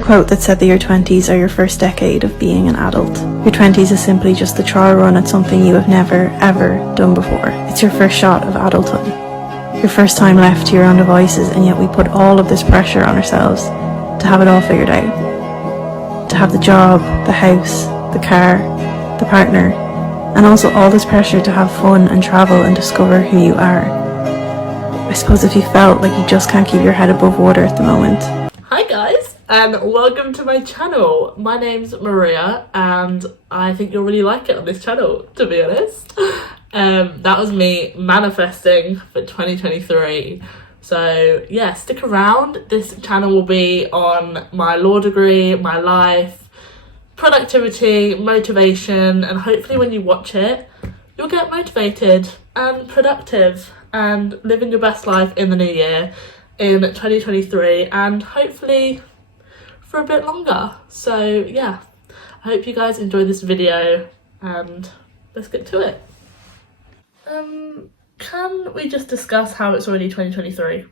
a quote that said that your 20s are your first decade of being an adult. Your 20s is simply just the trial run at something you have never, ever done before. It's your first shot of adulthood. Your first time left to your own devices, and yet we put all of this pressure on ourselves to have it all figured out. To have the job, the house, the car, the partner, and also all this pressure to have fun and travel and discover who you are. I suppose if you felt like you just can't keep your head above water at the moment. Hi guys, and welcome to my channel. My name's Maria, and I think you'll really like it on this channel, to be honest. That was me manifesting for 2023. So yeah, stick around. This channel will be on my law degree, my life, productivity, motivation, and hopefully when you watch it, you'll get motivated and productive and living your best life in the new year in 2023, and hopefully for a bit longer. So yeah, I hope you guys enjoy this video, and let's get to it. Can we just discuss how it's already 2023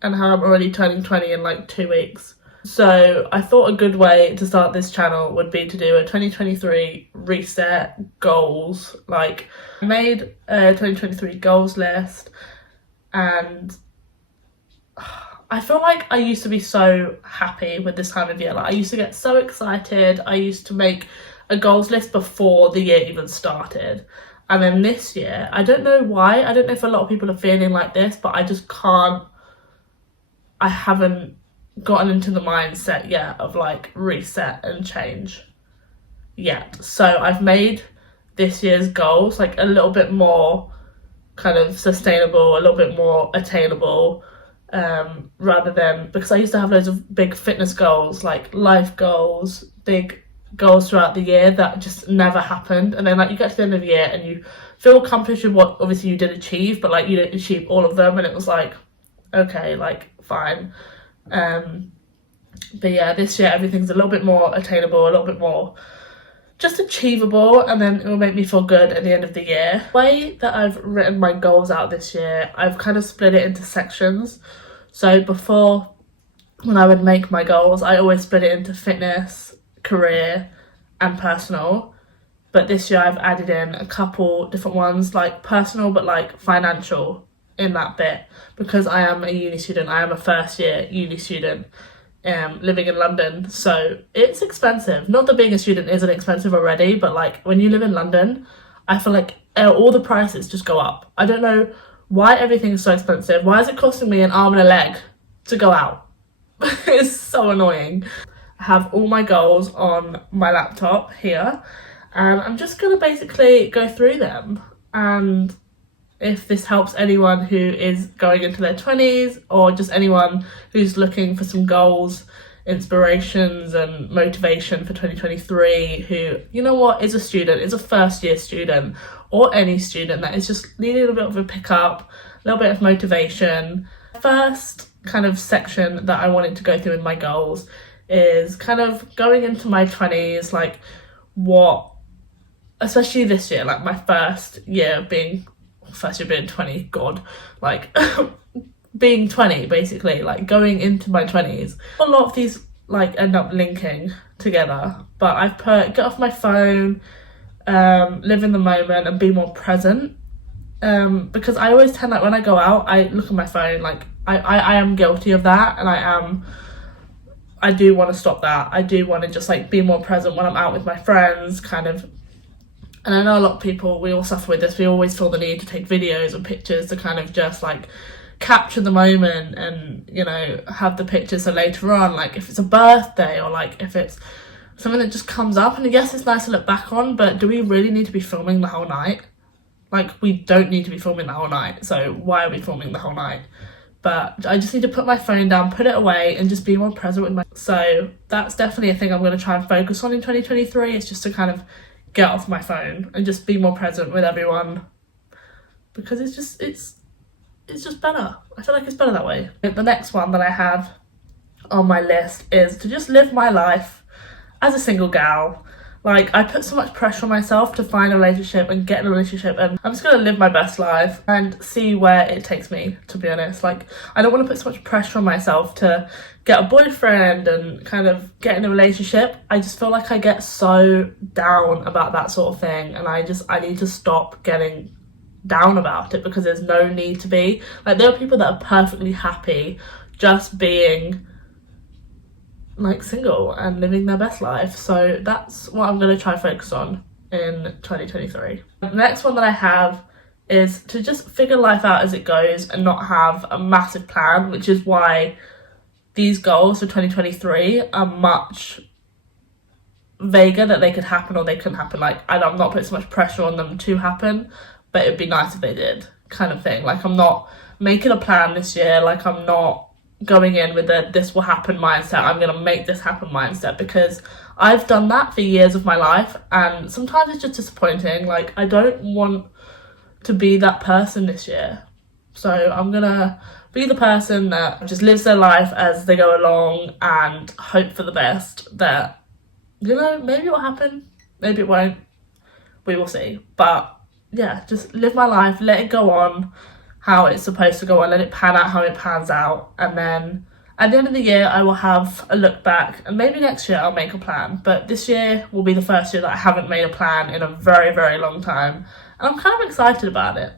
and how I'm already turning 20 in like 2 weeks? So I thought a good way to start this channel would be to do a 2023 reset goals. Like, I made a 2023 goals list, and I feel like I used to be so happy with this time of year. Like, I used to get so excited. I used to make a goals list before the year even started. And then this year, I don't know why. I don't know if a lot of people are feeling like this, but I just can't. I haven't gotten into the mindset yet of like reset and change yet. So I've made this year's goals like a little bit more kind of sustainable, a little bit more attainable, rather than, because I used to have loads of big fitness goals, like life goals, big goals throughout the year that just never happened. And then like you get to the end of the year and you feel accomplished with what obviously you did achieve, but like you didn't achieve all of them, and it was like, okay, like fine. But yeah, this year everything's a little bit more attainable, a little bit more just achievable, and then it will make me feel good at the end of the year. The way that I've written my goals out this year, I've kind of split it into sections. So before, when I would make my goals, I always split it into fitness, career, and personal. But this year I've added in a couple different ones, like personal but like financial in that bit, because I am a uni student. I am a first year uni student living in London, so it's expensive. Not that being a student isn't expensive already, but like when you live in London, I feel like all the prices just go up. I don't know why everything is so expensive. Why is it costing me an arm and a leg to go out? It's so annoying. I have all my goals on my laptop here, and I'm just gonna basically go through them. And if this helps anyone who is going into their 20s, or just anyone who's looking for some goals, inspirations and motivation for 2023, who, you know what, is a student, is a first year student, or any student that is just needing a bit of a pickup, a little bit of motivation. First kind of section that I wanted to go through in my goals is kind of going into my 20s, like what, especially this year, like my first year being 20, god, like being 20 basically, like going into my 20s. A lot of these like end up linking together, but I've put get off my phone, live in the moment and be more present, because I always tend, like when I go out, I look at my phone. Like I am guilty of that, and I do want to stop that. I do want to just like be more present when I'm out with my friends, kind of. And I know a lot of people, we all suffer with this. We always feel the need to take videos or pictures to kind of just like capture the moment and, you know, have the pictures so later on, like if it's a birthday or like if it's something that just comes up, and yes, it's nice to look back on, but do we really need to be filming the whole night? Like, we don't need to be filming the whole night, so why are we filming the whole night? But I just need to put my phone down, put it away, and just be more present with my... So that's definitely a thing I'm going to try and focus on in 2023, is just to kind of get off my phone and just be more present with everyone, because it's just better. I feel like it's better that way. The next one that I have on my list is to just live my life as a single gal, Like, I put so much pressure on myself to find a relationship and get in a relationship, and I'm just gonna live my best life and see where it takes me, to be honest. Like, I don't want to put so much pressure on myself to get a boyfriend and kind of get in a relationship. I just feel like I get so down about that sort of thing, and I need to stop getting down about it, because there's no need to be. Like, there are people that are perfectly happy just being like single and living their best life. So that's what I'm going to try focus on in 2023. The next one that I have is to just figure life out as it goes and not have a massive plan, which is why these goals for 2023 are much vaguer, that they could happen or they couldn't happen. Like, I'm not putting so much pressure on them to happen, but it'd be nice if they did, kind of thing. Like, I'm not making a plan this year. Like, I'm not going in with a this will happen mindset, I'm gonna make this happen mindset, because I've done that for years of my life and sometimes it's just disappointing. Like, I don't want to be that person this year, so I'm gonna be the person that just lives their life as they go along and hope for the best, that, you know, maybe it will happen, maybe it won't, we will see. But yeah, just live my life, let it go on how it's supposed to go on, let it pan out how it pans out, and then at the end of the year I will have a look back, and maybe next year I'll make a plan. But this year will be the first year that I haven't made a plan in a very, very long time, and I'm kind of excited about it.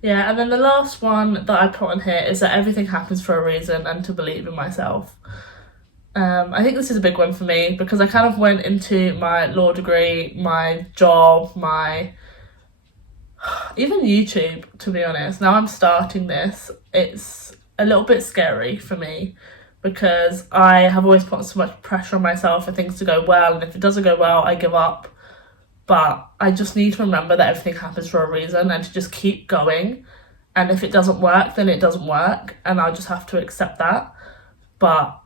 Yeah, and then the last one that I put on here is that everything happens for a reason, and to believe in myself. I think this is a big one for me, because I kind of went into my law degree, my job, my even YouTube, to be honest. Now I'm starting this, it's a little bit scary for me, because I have always put so much pressure on myself for things to go well, and if it doesn't go well, I give up. But I just need to remember that everything happens for a reason, and to just keep going. And if it doesn't work, then it doesn't work, and I'll just have to accept that. But,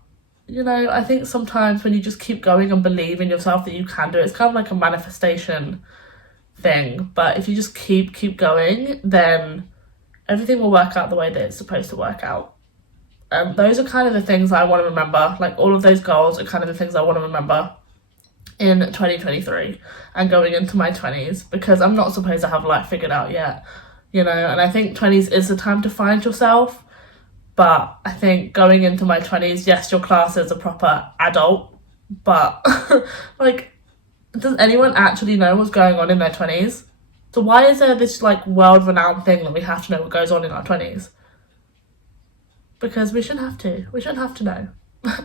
you know, I think sometimes when you just keep going and believe in yourself that you can do it, it's kind of like a manifestation thing. But if you just keep going, then everything will work out the way that it's supposed to work out. Those are kind of the things I want to remember. Like, all of those goals are kind of the things I want to remember in 2023 and going into my 20s, because I'm not supposed to have life figured out yet, you know. And I think 20s is the time to find yourself, but I think going into my 20s, yes, your class is a proper adult, but like, does anyone actually know what's going on in their 20s? So why is there this like world-renowned thing that we have to know what goes on in our 20s? Because we shouldn't have to know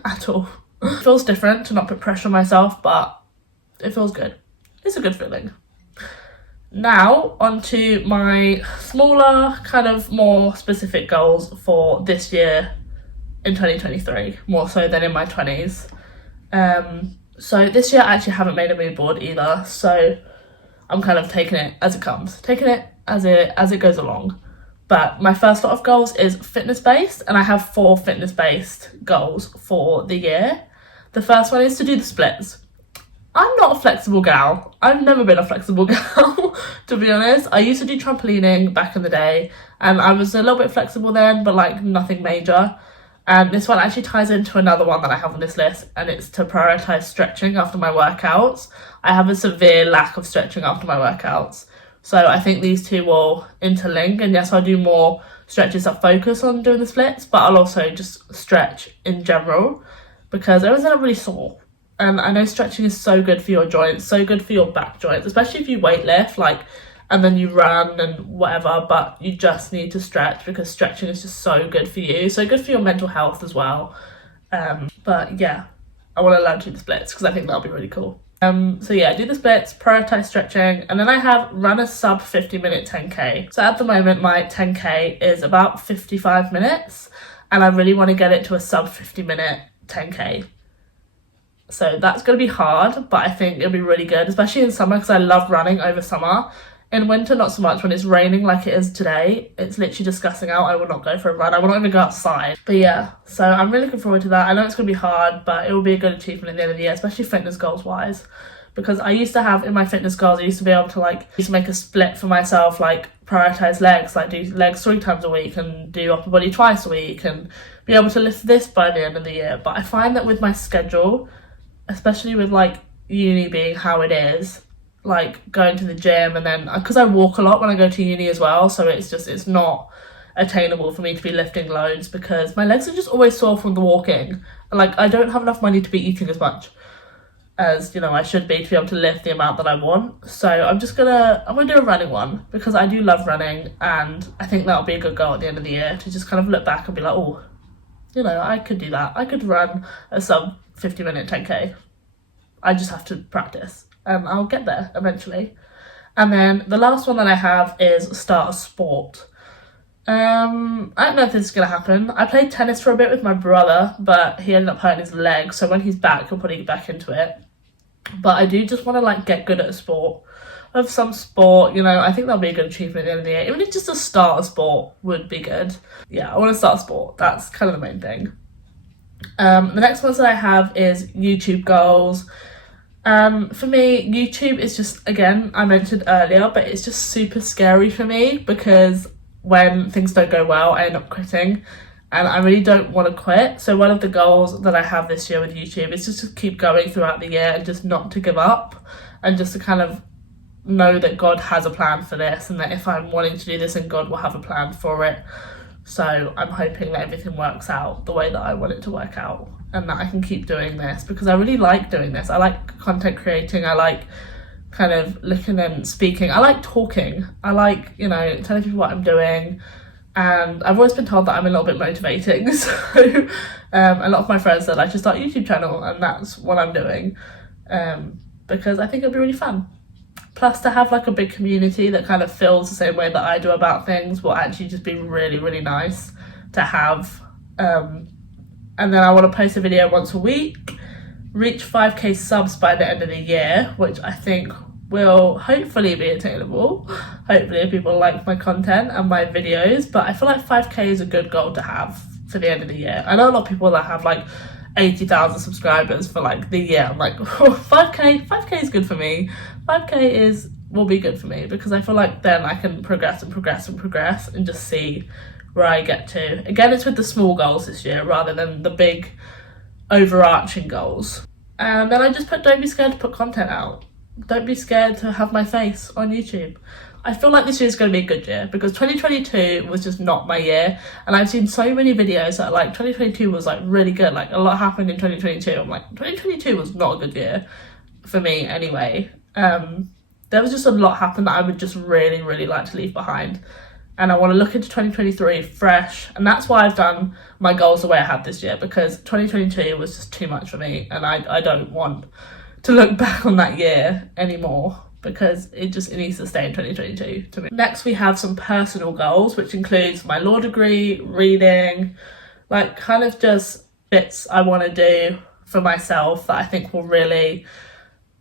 at all. It feels different to not put pressure on myself, but it feels good. It's a good feeling. Now onto my smaller, kind of more specific goals for this year in 2023, more so than in my 20s. So this year I actually haven't made a mood board either, so I'm kind of taking it as it comes, taking it as it goes along. But my first lot of goals is fitness-based, and I have 4 fitness-based goals for the year. The first one is to do the splits. I'm not a flexible gal. I've never been a flexible gal, to be honest. I used to do trampolining back in the day, and I was a little bit flexible then, but like nothing major. And this one actually ties into another one that I have on this list, and it's to prioritise stretching after my workouts. I have a severe lack of stretching after my workouts. So I think these two will interlink, and yes, I'll do more stretches that focus on doing the splits, but I'll also just stretch in general, because I was never really sore. And I know stretching is so good for your joints, so good for your back joints, especially if you weightlift, like, and then you run and whatever, but you just need to stretch, because stretching is just so good for you, so good for your mental health as well. But yeah, I want to learn to do the splits, because I think that'll be really cool. So yeah, do the splits, prioritise stretching, and then I have run a sub 50-minute 10k. So at the moment, my 10k is about 55 minutes, and I really want to get it to a sub 50-minute 10k. So that's going to be hard, but I think it'll be really good, especially in summer, because I love running over summer. In winter, not so much. When it's raining like it is today, it's literally disgusting out. I will not go for a run. I will not even go outside. But yeah, so I'm really looking forward to that. I know it's going to be hard, but it will be a good achievement at the end of the year, especially fitness goals wise. Because I used to have, in my fitness goals, I used to be able to make a split for myself, like prioritise legs, like do legs 3 times a week and do upper body twice a week, and be able to lift this by the end of the year. But I find that with my schedule, especially with uni being how it is, like going to the gym, and then because I walk a lot when I go to uni as well, so it's not attainable for me to be lifting loads because my legs are just always sore from the walking. Like, I don't have enough money to be eating as much as, you know, I should be to be able to lift the amount that I want. So I'm gonna do a running one because I do love running, and I think that'll be a good goal at the end of the year, to just kind of look back and be like, oh, you know, I could do that. I could run a sub 50-minute 10k. I just have to practice, and I'll get there eventually. And then the last one that I have is start a sport. I don't know if this is gonna happen. I played tennis for a bit with my brother, but he ended up hurting his leg, so when he's back he'll probably get back into it. But I do just want to like get good at a sport, of some sport, you know. I think that'll be a good achievement at the end of the year. Even if just to start a sport would be good. Yeah, I want to start a sport. That's kind of the main thing. The next ones that I have is YouTube goals. For me, YouTube is just, again, I mentioned earlier, but it's just super scary for me because when things don't go well, I end up quitting, and I really don't want to quit. So one of the goals that I have this year with YouTube is just to keep going throughout the year and just not to give up, and just to kind of know that God has a plan for this, and that if I'm wanting to do this, and God will have a plan for it. So I'm hoping that everything works out the way that I want it to work out, and that I can keep doing this because I really like doing this. I like content creating. I like kind of looking and speaking. I like talking. I like, you know, telling people what I'm doing. And I've always been told that I'm a little bit motivating. So a lot of my friends said I should start a YouTube channel, and that's what I'm doing. Because I think it'll be really fun. Plus, to have like a big community that kind of feels the same way that I do about things will actually just be really, really nice to have. And then I want to post a video once a week, reach 5k subs by the end of the year, which I think will hopefully be attainable. Hopefully if people like my content and my videos, but I feel like 5k is a good goal to have for the end of the year. I know a lot of people that have like 80,000 subscribers for like the year. I'm like, oh, 5k is good for me. 5k will be good for me because I feel like then I can progress and just see where I get to. Again, it's with the small goals this year rather than the big overarching goals. And then I just put, don't be scared to put content out. Don't be scared to have my face on YouTube. I feel like this year is going to be a good year because 2022 was just not my year, and I've seen so many videos that like 2022 was like really good, like a lot happened in 2022. I'm like, 2022 was not a good year for me anyway. There was just a lot happened that I would just really, really like to leave behind, and I want to look into 2023 fresh, and that's why I've done my goals the way I had this year, because 2022 was just too much for me, and I don't want to look back on that year anymore because it needs to stay in 2022 to me. Next, we have some personal goals, which includes my law degree, reading, like kind of just bits I want to do for myself that I think will really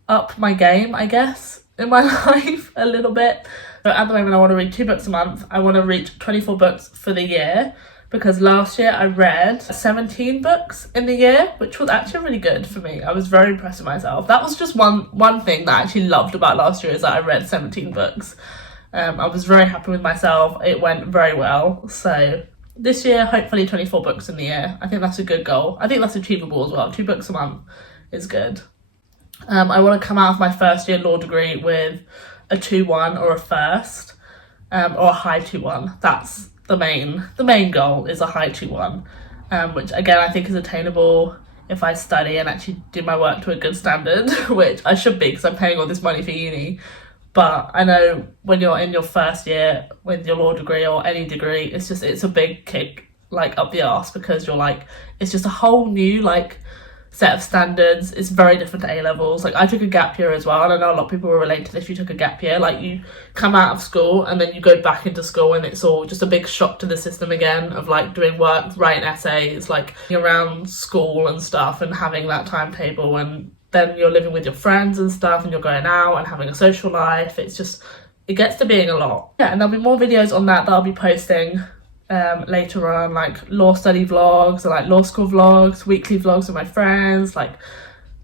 up my game, I guess, in my life a little bit. But at the moment, I want to read 2 books a month. I want to reach 24 books for the year, because last year I read 17 books in the year, which was actually really good for me. I was very impressed with myself. That was just one thing that I actually loved about last year, is that I read 17 books. I was very happy with myself. It went very well. So this year, hopefully 24 books in the year. I think that's a good goal. I think that's achievable as well. 2 books a month is good. I want to come out of my first year law degree with a 2-1 or a first, or a high 2-1. That's the main goal, is a high 2-1, which again I think is attainable if I study and actually do my work to a good standard, which I should be because I'm paying all this money for uni. But I know when you're in your first year with your law degree or any degree, it's a big kick like up the arse, because you're like, it's just a whole new like set of standards. It's very different to A-levels. Like, I took a gap year as well, and I know a lot of people will relate to this. You took a gap year, like you come out of school and then you go back into school, and it's all just a big shock to the system again of like doing work, writing essays, like around school and stuff, and having that timetable, and then you're living with your friends and stuff, and you're going out and having a social life. It gets to being a lot. Yeah, and there'll be more videos on that I'll be posting later on, like law study vlogs, or like law school vlogs, weekly vlogs with my friends, like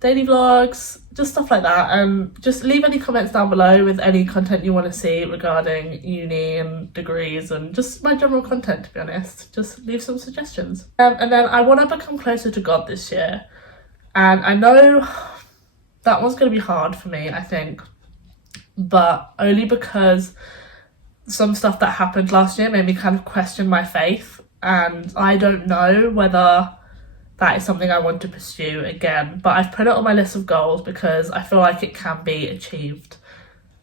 daily vlogs, just stuff like that. And just leave any comments down below with any content you want to see regarding uni and degrees, and just my general content, to be honest. Just leave some suggestions. And then I want to become closer to God this year, and I know that one's going to be hard for me, I think, but only because some stuff that happened last year made me kind of question my faith, and I don't know whether that is something I want to pursue again, but I've put it on my list of goals because I feel like it can be achieved.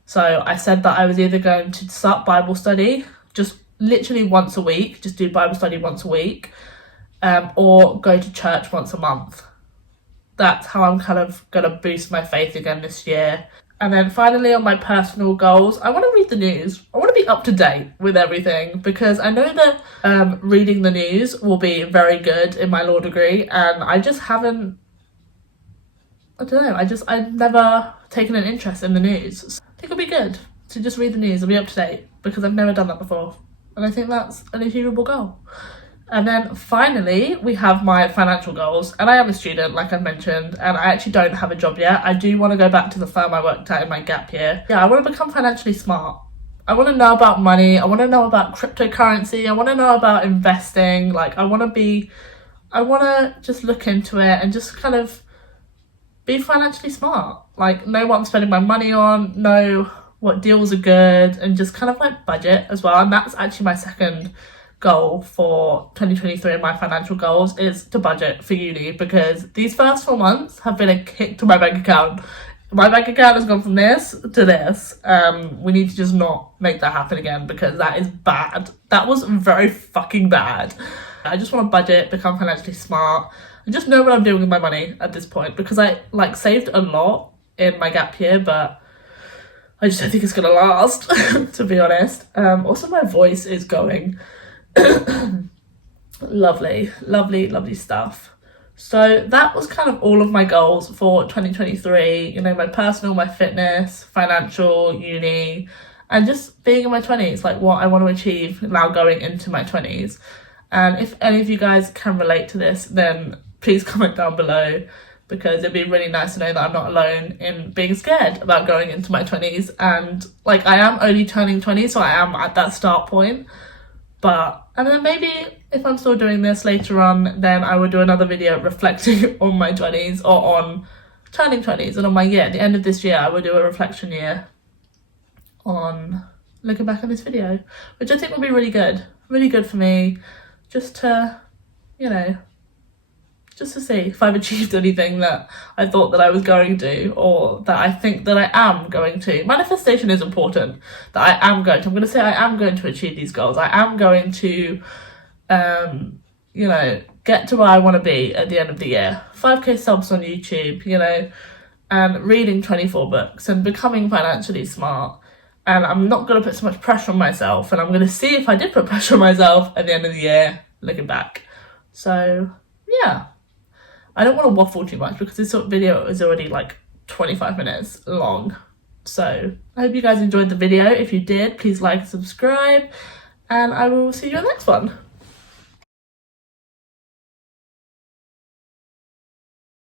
So I said that I was either going to start Bible study, just literally once a week, just do Bible study once a week, or go to church once a month. That's how I'm kind of going to boost my faith again this year. And then finally, on my personal goals, I want to read the news. I want to be up to date with everything, because I know that reading the news will be very good in my law degree, and I just haven't, I don't know, I've never taken an interest in the news. So I think it'll be good to just read the news and be up to date, because I've never done that before, and I think that's an achievable goal. And then finally, we have my financial goals, and I am a student, like I've mentioned, and I actually don't have a job yet. I do want to go back to the firm I worked at in my gap year. Yeah, I want to become financially smart. I want to know about money. I want to know about cryptocurrency. I want to know about investing. Like, I want to just look into it and just kind of be financially smart. Like, know what I'm spending my money on, know what deals are good, and just kind of like budget as well. And that's actually my second goal for 2023 and my financial goals, is to budget for uni, because these first 4 months have been a kick to my bank account. My bank account has gone from this to this. We need to just not make that happen again, because that is bad. That was very fucking bad. I just want to budget, become financially smart, and just know what I'm doing with my money at this point, because I like saved a lot in my gap year, but I just don't think it's gonna last, to be honest. Also, my voice is going. Lovely stuff. So that was kind of all of my goals for 2023, you know, my personal, my fitness, financial, uni, and just being in my 20s, like what I want to achieve now going into my 20s. And if any of you guys can relate to this, then please comment down below, because it'd be really nice to know that I'm not alone in being scared about going into my 20s. And like, I am only turning 20, so I am at that start point. But, and then maybe if I'm still doing this later on, then I will do another video reflecting on my 20s, or on turning 20s, and on my year. At the end of this year, I will do a reflection year on looking back on this video, which I think will be really good for me, just to, you know, just to see if I've achieved anything that I thought that I was going to, or that I think that I am going to. Manifestation is important, that I'm going to say I am going to achieve these goals. I am going to, you know, get to where I want to be at the end of the year. 5k subs on YouTube, you know, and reading 24 books and becoming financially smart. And I'm not going to put so much pressure on myself, and I'm going to see if I did put pressure on myself at the end of the year, looking back. So, yeah. I don't want to waffle too much, because this sort of video is already like 25 minutes long. So I hope you guys enjoyed the video. If you did, please like and subscribe, and I will see you in the next one.